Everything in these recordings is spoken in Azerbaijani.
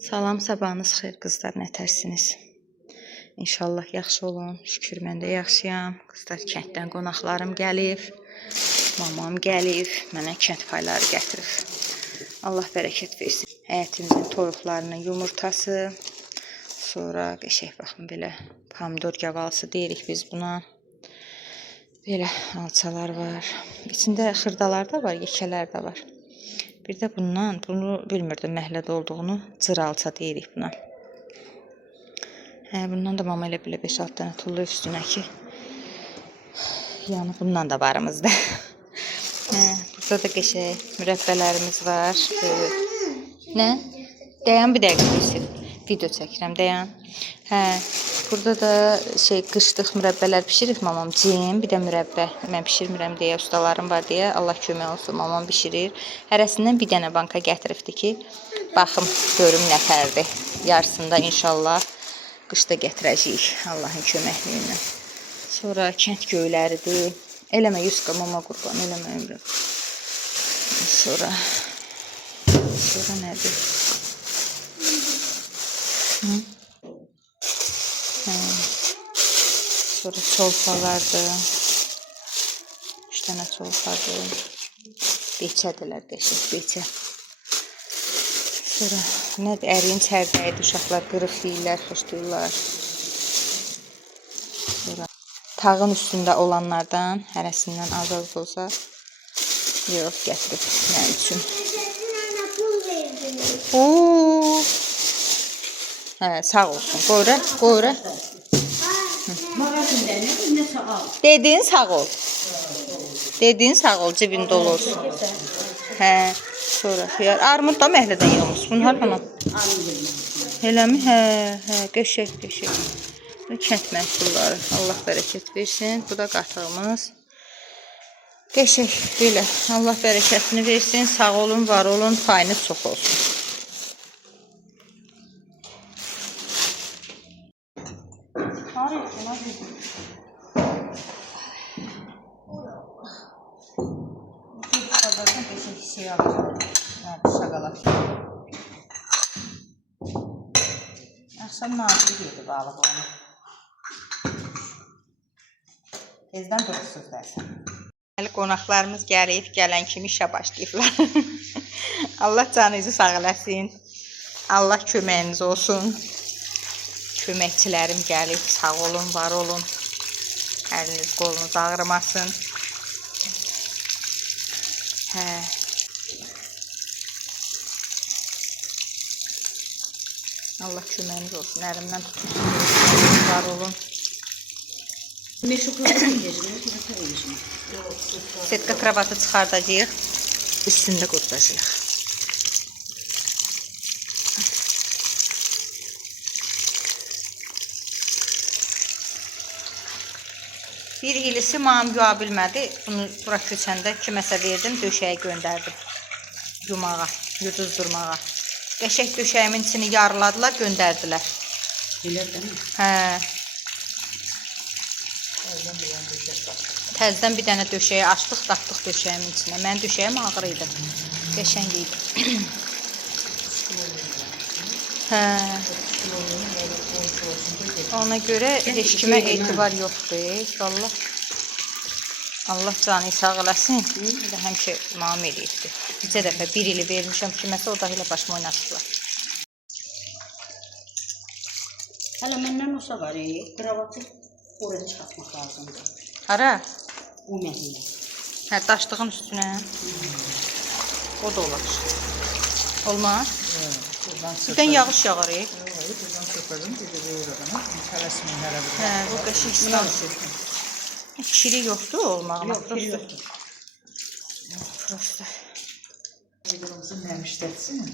Salam, sabahınız xeyir qızlar, nətərsiniz? İnşallah yaxşı olun. Şükür mən də yaxşıyam. Qızlar, kənddən qonaqlarım gəlib. Mamam gəlib. Mənə kənd payları gətirib. Allah bərəkət versin. Həyətimizin toyuqlarının yumurtası. Sonra qəşəng baxın belə pomidor gavalısı deyirik biz buna. Belə alçalar var. İçində xırdalar da var, yekələr də var. Bir də bundan, bunu bilmirdim məhlədə olduğunu, cıralça deyirik buna. Bundan da mama elə belə 5-6 dənə tullu üstünə ki, yəni bundan da varımızda. Burada da qəşəng mürəbbələrimiz var. Nə? Dayan bir dəqiqə, video çəkirəm, dayan. Burada da qışlıq mürəbbələr pişirir mamam, cim, bir də mürəbbə. Mən pişirmirəm deyə, ustalarım var deyə, Allah kömək olsun, mamam pişirir. Hərəsindən bir dənə banka gətiribdi ki, baxım, görüm nətərdir. Yarısında inşallah qışda gətirəcəyik, Allahın köməkliyi ilə. Sonra kənd göyləridir. Eləmə, Yuska, mama qurban, eləmə ömrüm. Sonra nədir? Sonra çolpalardır. 3 dənə çolpadır. Beçədirlər, qəşəng beçə. Sonra nədir? Əriyin çərdəyidir, uşaqlar qırıq deyirlər, xoş deyirlər. Sonra tağın üstündə olanlardan hərəsindən az olsa yox gətirib mənim üçün. Sağ olsun. Qoy ora. Dediğin sağ ol. Dediğin sağ ol, cibində olur. Sonra xiyar. Armud da məhlədən yığılmış. Bunu hardan al? Elə mi? Qəşəng. Kənd məhsulları. Allah bərəkət versin. Bu da qatığımız. Qəşəng belə. Allah bərəkətini versin. Sağ olun, var olun. Payınız çox olsun. Akşam naziri yedi balıq onu. Tezdən durursuz dərsən. Qonaqlarımız gəlib, gələn kimi işə başlayıblar. Allah canınızı sağ eləsin. Allah köməyiniz olsun. Köməkçilərim gəlib, sağ olun, var olun. Əliniz, qolunuz ağrımasın. Allah köməyiniz olsun, əlimdən tutun, var olun. Setka kravatı çıxardacaq, üstündə qurtacaq. Bir ilisi mamam yuğa bilmədi. Bunu bura köçəndə kiməsə verdim, döşəyə göndərdim. Yumağa, yuduzdurmağa. Qəşəng döşəyimin içini yarıladılar, göndərdilər. Təzdən bir dənə döşəyi açdıq, datdıq döşəyimin içinə. Mən döşəyim ağır idi. Qəşəng idi. Ona görə heç kimə etibar yoxdur. Vallahi Allah canı sağ eləsin. Həmişə mamam eləyibdi. Neçə dəfə bir ili vermişəm kiməsə, o da elə başıma oynatıblar. Hələ məndən olsa var, kravatı oraya çıxartmaq lazımdır. Hara? O məhlə. Daşdığın üstünə. O da olar. Olmaz? Birdən yağış yağar. Buradan sökəlim, bir də verir adama. Tələsməyin hələ bir. Bu qəşəng sınır. Kiri yoxdur olmağına. Yox, kiri yoxdur. Prosta. Videomuzu nəmişdətsin.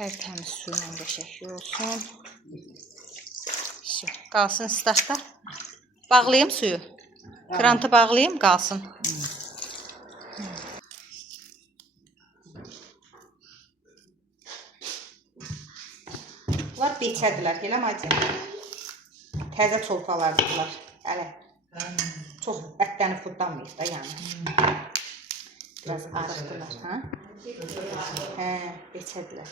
Tertemiz suyla qəşəng olsun. Qalsın islatda. Bağlayım suyu. Krantı bağlayım, qalsın. Bunlar beçədilər, elə macəm. Təzə çolpalardırlar. Hələ. Çox ətlərini fırdanmayıb da yəni. Biraz arıqdılar, ha? Hə, beçədilər.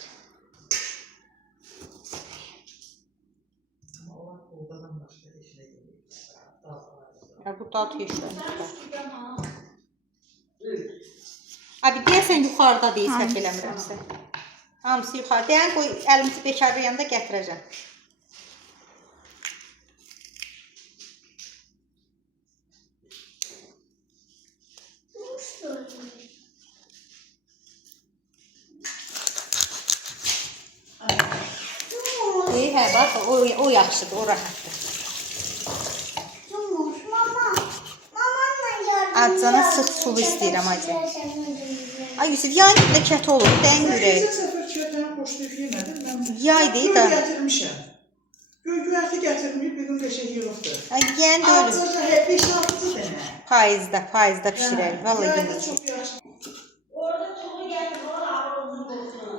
Bu dad yeşlənir. Abi deyəsən yuxarıda deyil, səhv eləmirəmsə. Hamısı yuxarı. Deyən qoy əlimizi bekarlı yanında gətirəcəm. Hə, bax, o yaxşıdır, o rahatdır. Acana sıx sulu istəyirəm, acı. Ay Yusuf, yayın da kət olur, dən ürək. Yay deyil da. Göyərti gətirməyib, bir gün qəşək yığıbdır. Yəni də ölür. Azıca 5-6 dənə. Payızda pişirərik, vallahi yemək. Çox yaxşı. Orada çoğu gəlir, var ağrımızın qoxunu.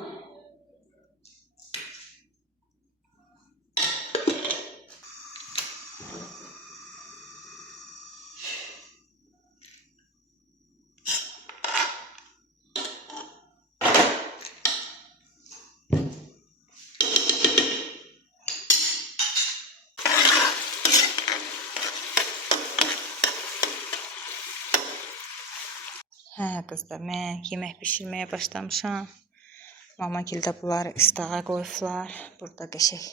Hə qızlar, mən yemək bişirməyə başlamışam. Mamagil də bunları istağa qoyublar. Burada qəşək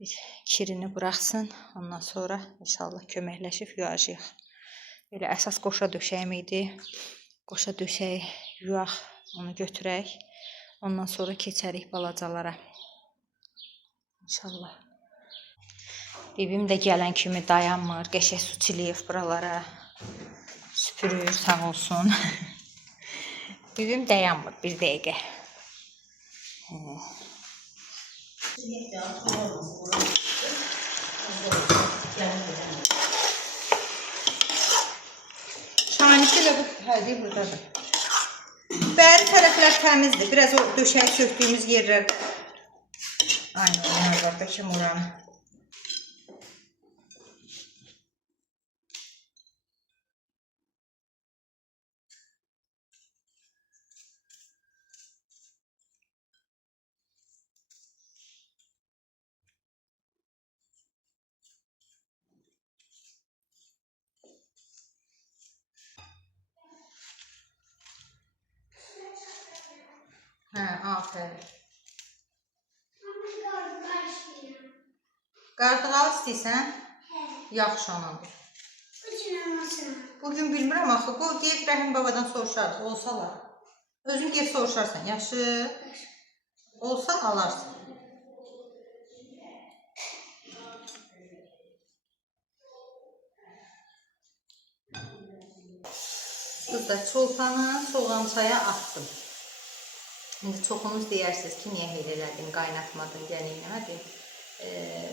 bir kirini buraxsın. Ondan sonra inşallah köməkləşib yuyacağıq. Belə əsas qoşa döşəyim idi. Qoşa döşək, yuyaq, onu götürək. Ondan sonra keçərik balacalara. İnşallah. Bibim də gələn kimi dayanmır. Qəşək su çiliyib buralara. Süpürür, sağ olsun. Bibim dayanmır bir dəqiqə. Şanisi də bu hədi buradadır. Bəri tərəflər təmizdir. Biraz o döşəyi söktüyümüz yerlər. Aynen, oradakı muranı. Hə, afərin. Qardıqal istəyirsən? Hə. Yaxşı anamdır. Bugün bilmirəm axı, qoy deyib Rəhim babadan soruşarız, olsalar. Özün deyib soruşarsan, yaxşı? Olsa alarsın. Qızlar, çolpanı soğançaya atdım. İndi çoxunuz deyirsiniz ki, niyə heyl elədin, qaynatmadın, yəni nədir?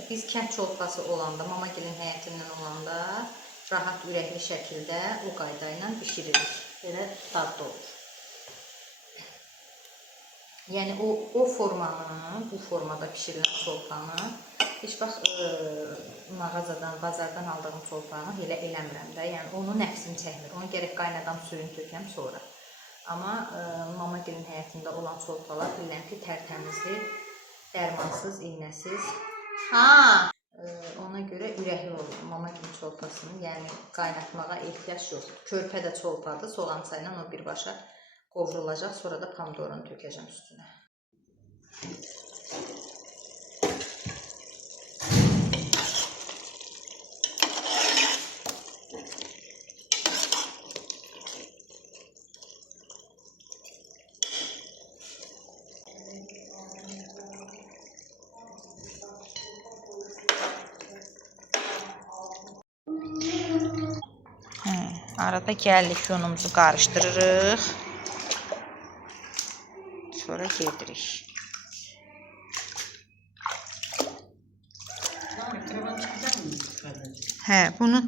Biz kənd çolpası olanda, Mamagilin həyətindən olanda rahat ürəkli şəkildə o qayda ilə bişiririk. Belə dadlı olur. Yəni o formanı, bu formada bişirilən çolpanı heç vaxt mağazadan, bazardan aldığım çolpanı elə eləmirəm də. Yəni onun nəfsini çəkmir. Onu gərək qaynadam, suyunu tökəm sonra. Amma Mamagilin həyətində olan çolpalar bilirəm ki, tərtəmizdir, dərmansız, iynəsiz. Ona görə ürəkli olur Mamagilin çolpasını, yəni qaynatmağa ehtiyac yoxdur. Körpə də çolpadır, soğança ilə o birbaşa qovrulacaq, sonra da pomidorunu tökəcəm üstünə. Arada gəldik, yunumuzu qarışdırırıq. Sonra gedirik. Hə, bunu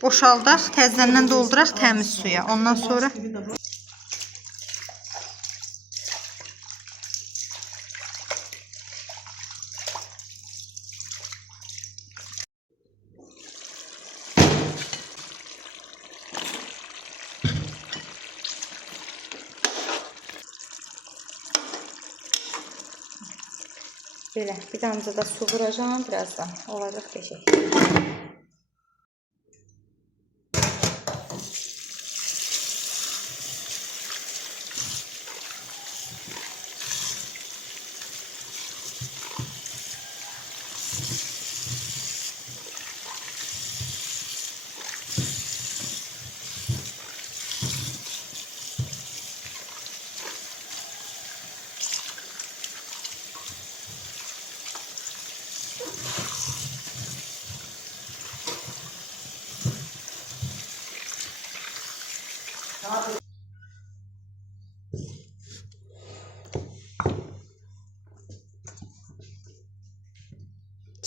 boşaldaq, təzədən dolduraq təmiz suya. Ondan sonra belə bir damcı da su vuracağım birazdan. Olacaq beşik.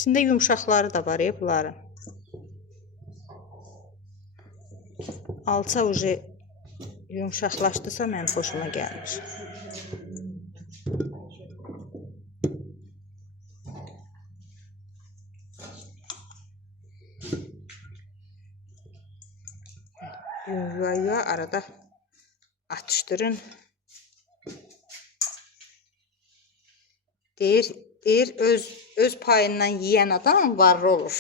İçində yumşaqları da var ya bunların. Alça ucu yumşaqlaşdısa mənim xoşuma gəlmiş. Yuva arada atıştırın. Deyir öz payından yeyən adam varlı olur.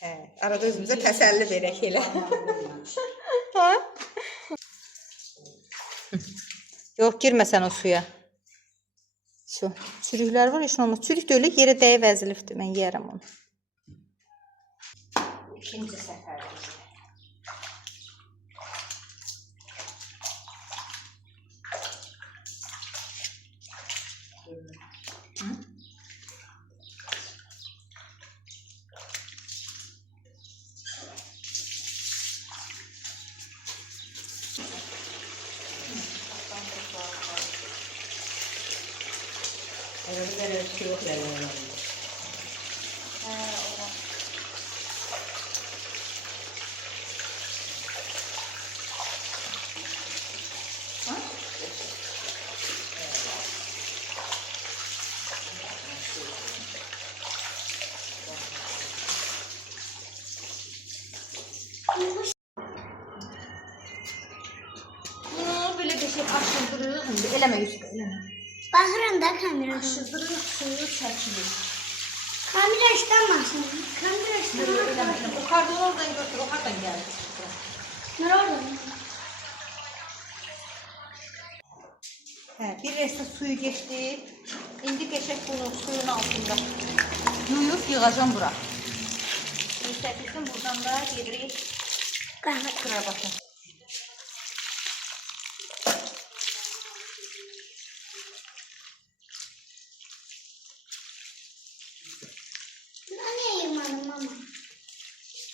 Hə, arada özümüzə təsəlli verək elə. Ha? Yox, girməsən o suya. Şu, çürüklər var, heç olmaz. Çürük də öyle yerə dəyib əzilibdir. Mən yeyərəm onu. İkinci səfərdir. Böyle bir şey aşırdırırıq. Eləmə üstə, eləmə. Baxıram da kameradan. Aşırdırırıq, suyu çəkilir. Kamera işləməsin. Kamera işləməsin. O kardonu oradan götür, o hardan gəldi? Nə oradan? Hə, bir rəstə suyu geçdi. İndi geçək bunu suyun altında. Yuyub yığacam bura. Suyu çəkilsin, buradan da gedirik qırabata. Nə yeyəmədim mama?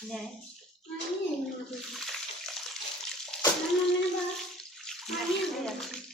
Nə? Nə yeyəmədim? Mama mənə bax. Nə yeyəmədim?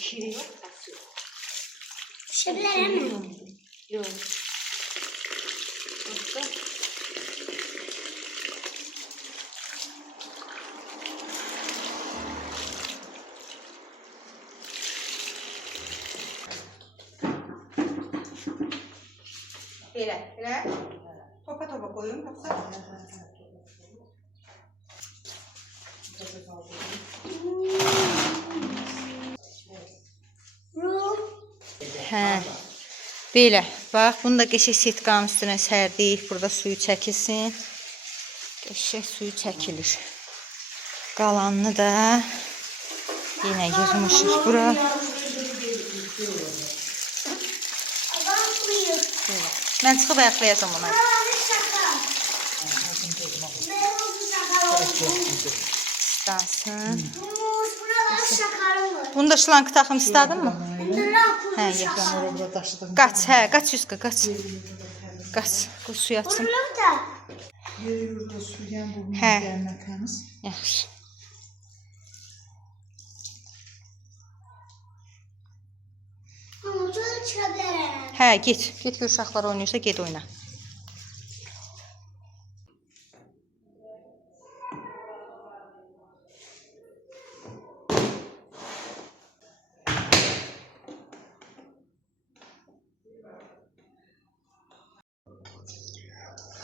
Kiri yok. Düşebilir mi? Yok. Yoksa Belə. Topa koyun yoksa Hə. Belə. Bax, bunu da qəşəng setkanın üstünə sərdik. Burada suyu çəkilsin. Qəşəng suyu çəkilir. Qalanını da yenə yığmışıq bura. Mən çıxıb ayaqlayacağım ona. İstansın. Mus, buralar şakarım var. Bunda şlankı taxım istədin mi? Hə, Şakar. yaxşı. Burada daşıdım. Qaç, hə, qaç Yuska, qaç. Qaç, qoy suya atsın. Buralar da. Yürüyoruz suyan bu Hə. yerine temiz. Yaxşı. Ama sonra çıkabilirim. Hə, get. Get gör uşaqlar oynayırsa get oyna.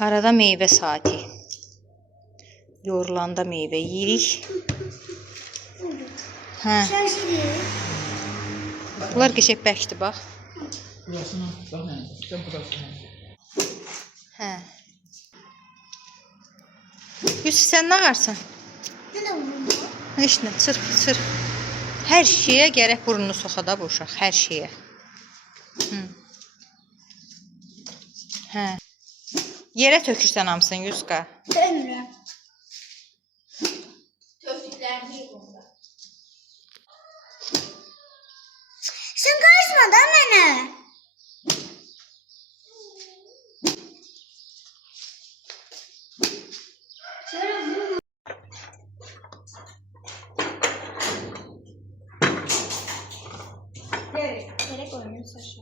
Arada meyvə saati. Yoğrulanda meyvə yeyirik. Hə, Sen şey bunlar qəşəng bəkdir bax. Burasına bak ne? Sen burasına. Hə. Yusuf, sən nə ağarsan? ne de bu? Heç nə, çırp, çırp. Hər şeyə gərək burnunu soxa da bu uşaq, hər şeyə. Hı. Hə. Yerə tökürsən hamısını Yuska. Dönürüm. Sen karışma da bana. Şöyle vurma. Gerek oynuyorsa şu.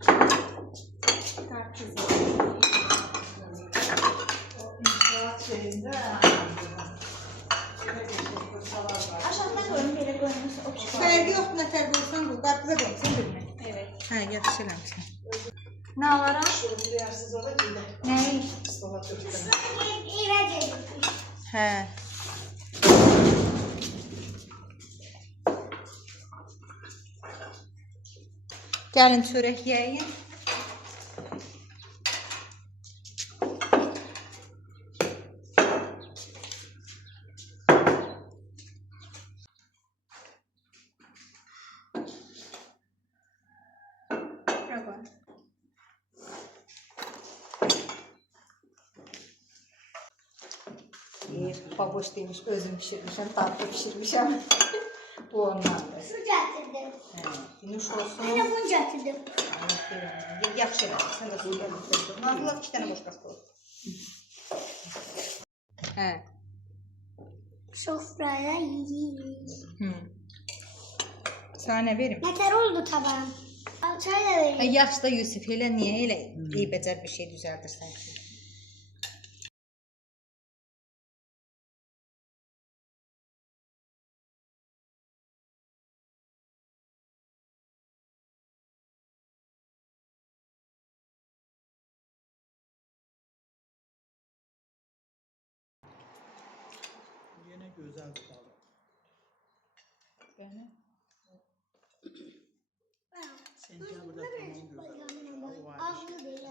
Aşağıdan koyun, gerek oynuyorsa o çıkar. Fərqi yoxdur, nə fərqi olsan bu, qarpıza qoysan bilmə. Evet. Hə, yaxşı eləmişsən. Nə alaram? Nəyi? İğrenç edilmiş. Hə. Gəlin çörək yeyək. Baboş demiş, özüm pişirmişəm, tatlı pişirmişəm. Bu ondandır. Su getirdim. Nuş olsun. Ben de bunu getirdim. Yaxşı elədim, sən də suya götürdün. Nazlı 2 dənə boşqası qoy. Hə. Sofraya yiyiz. Sənə nə verim? Yeter oldu tabağım. Al çay da vereyim. Yaxşı da Yusif, elə niyə elə eybəcər bir şey düzəldirsən ki? Yine güzel bir balık. Yəni Sentyabrda tamam güzel. O var. Ağzı değil.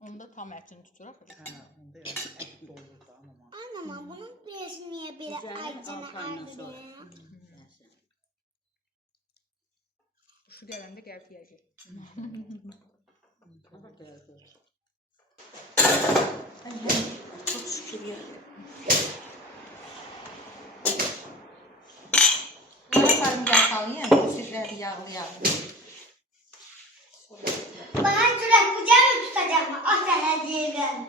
onda tam ətini tuturaq. Ha, onda yani et doldur da ama. Anlamam bunun birisi niye bir acına ağzı değil. Şu gələndə gəlib yeyəcək. Ama geldi. Çok şükür ya. Bana sarım yağlayayım. Bu sizler yağlayalım. Bana cürek kucağı mı tutacak mı? Ah sana diyeceğim.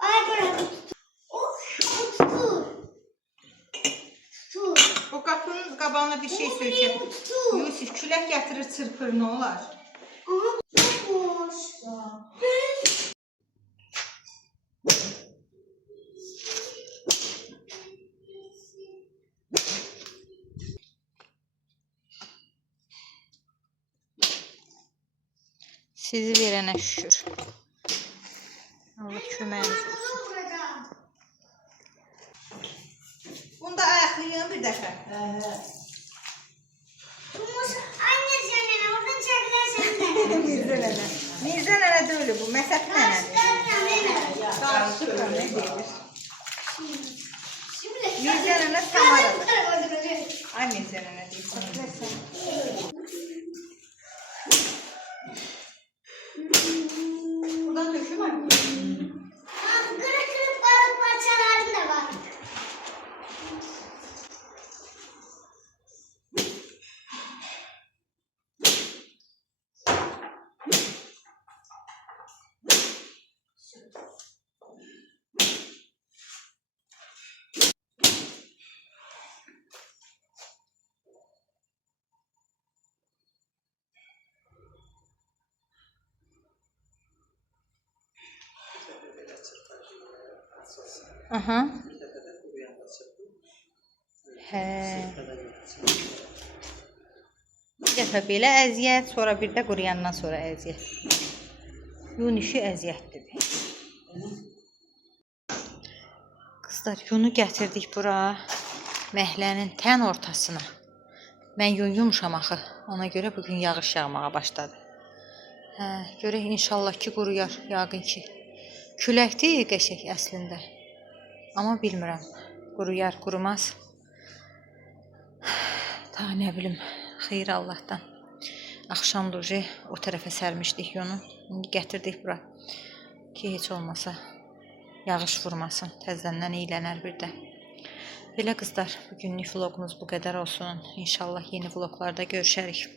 Bana cürek tut. Of tutur. Tutur. O qapının qabağına bir şey sökür. Tutur. Yusuf külək gətirir, çırpır, nə olar? Ama çok hoş. Sizi verənə şükür. Allah köməyiniz olsun. Bunu da ayaqlayın bir dəfə. Tumus anne sen beni oradan çekilersen de. Mirzə nənə. Mirzə nənə deyil bu, Məsəti nənədir. Qarışıqla nə deyir? Mirzə nənə Samaradır. Ay Mirzə nənə deyir. Buradan döküm anne. Kırık kırık balık Aha. Hə. Bir dəfə belə əziyyət, sonra bir də quruyandan sonra əziyyət. Yun işi əziyyətlidir. Qızlar, yunu gətirdik bura, məhlənin tən ortasına. Mən yun yumuşam axı, ona görə bugün yağış yağmağa başladı. Hə, görək inşallah ki quruyar, yəqin ki. Küləkdir qəşək əslində. Amma bilmirəm, quruyar, qurumaz. Ta nə bilim, xeyir Allahdan. Axşam da o tərəfə sərmişdik yunu. İndi gətirdik bura ki, heç olmasa yağış vurmasın, təzədən iylənər bir də. Belə qızlar, bugünlük vloqumuz bu qədər olsun. İnşallah yeni vloqlarda görüşərik.